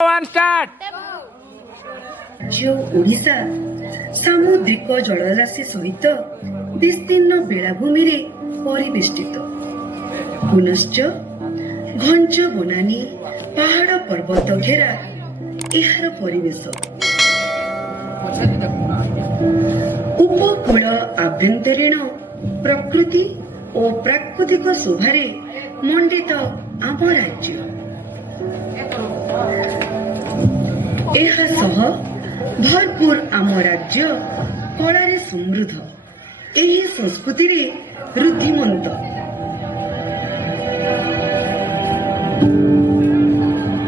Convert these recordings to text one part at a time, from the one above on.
राज्य ओडिशा सामुद्रिक जलराशि सहित विस्तीर्ण बेलाभूमि परिवेष्टित पुनश्च घंच बनानी पहाड़ पर्वत घेरा यार परिवेश उपकूल आभ्यंतरीण प्रकृति और प्राकृतिक शोभारे मंडित आम राज्य भरपूर आम राज्य कलारे समृद्ध एही संस्कृति रे रुद्धिमंत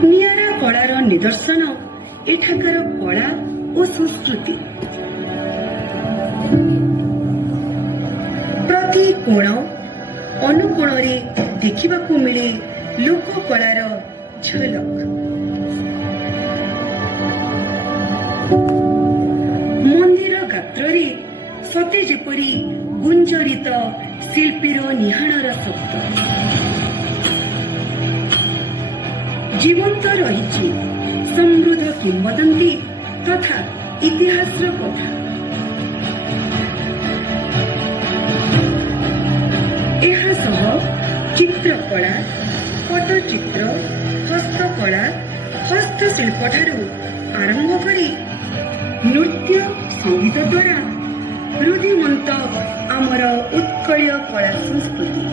नियारा कलार निदर्शन एठाकार कला और संस्कृति प्रति कोण अनुकोण रे देखिबाकू मिले लोक कलार झलक मंदिर गात्रे सते जेपरी गुंजरित शिल्पीर निहाणर शब्द जीवंत रही समृद्ध किंवदंती तथा इतिहास कथा चित्रकला पटचित्र हस्तकला हस्तशिल्प ठारू आरंभ करी नृत्य संगीत द्वारा रुद्धिमंत आमर उत्कलीय कला संस्कृति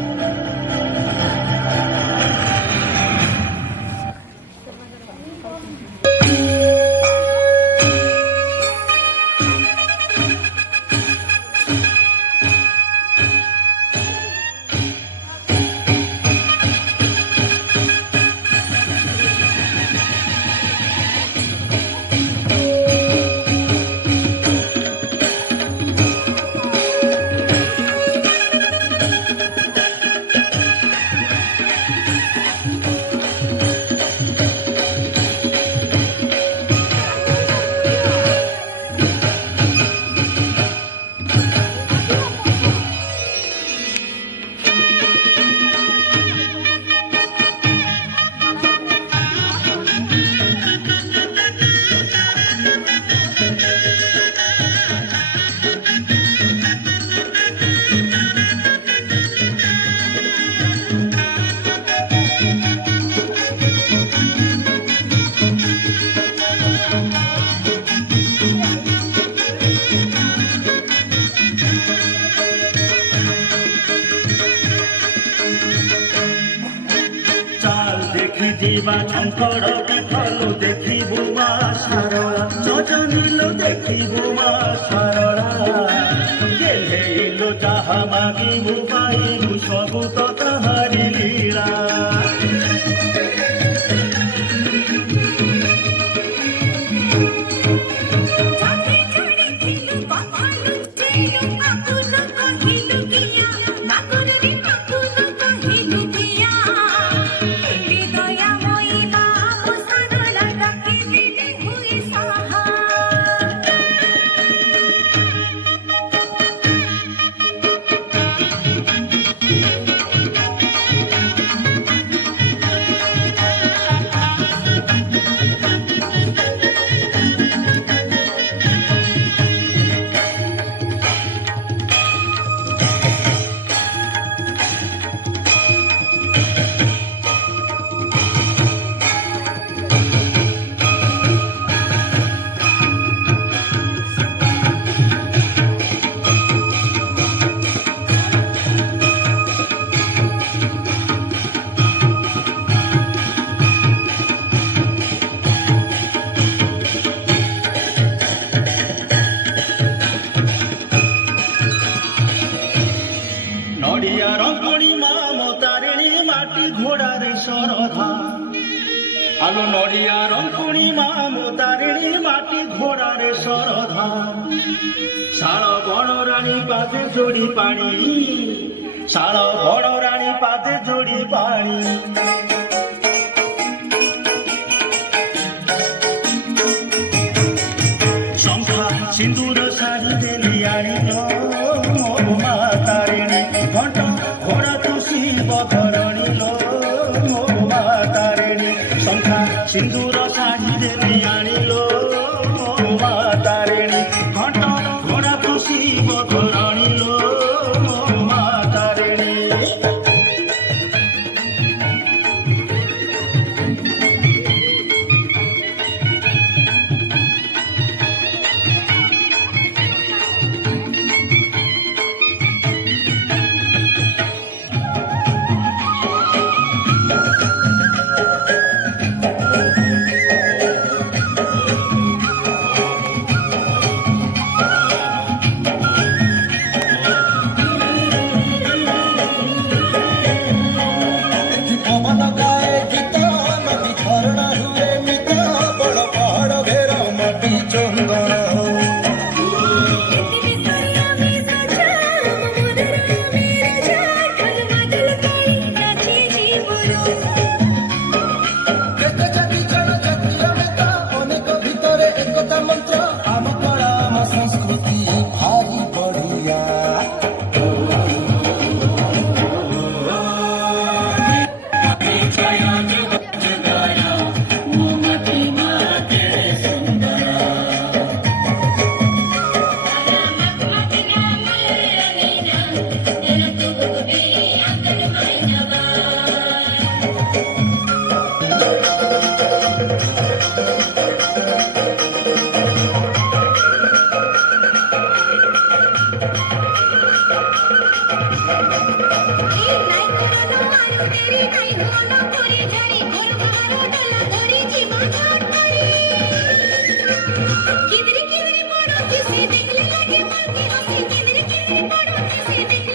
जीवा झंकर विफल देखिबु मा सारला सजनिलो देखिबु मा सारला गेलेलो जाहा मागिबु पाइबु सबु तो तहारी लीला नड़िया रंगणी माम तारिणी माटी घोड़ारे सरधा आलो नड़िया रंगणी माम तारिणी माटी घोड़ारे सरधा शाल बणराणी पादे जोड़ी पानी शाल बणराणी पादे जोड़ी पानी शंखा सिंदूर साड़ी देली आनिलो मा तारिणी घंट घोड़ा तुसी बधरणी लो मा तारिणी शंखा सिंदूर साड़ी ଦେଲି ଆଣିଲ ମୋ ମା ତାରିଣୀ ଘଣ୍ଟ ଘୋଡ଼ା ଖୁସି ବଦଳ ଆଣିଲ ମୋ ମା ତାରିଣୀ ପବନ ଗାଏ ଗୀତ ନଦୀ ଝରଣା ହୁଏ ମିତ ବଡ଼ ପାହାଡ଼ ଘେର ମାଟି ଚନ୍ଦନ କେତେ ଜାତି ଜନଜାତି ଅନେକ ଅନେକ ଭିତରେ ଏକତା ମନ୍ତ୍ର ଆମ କଳା ଆମ ସଂସ୍କୃତି ଭାରି ବଢ଼ିଆ किधर किधर पड़ो किसी देखले लगे मन की हंसी किधर किधर पड़ो किसी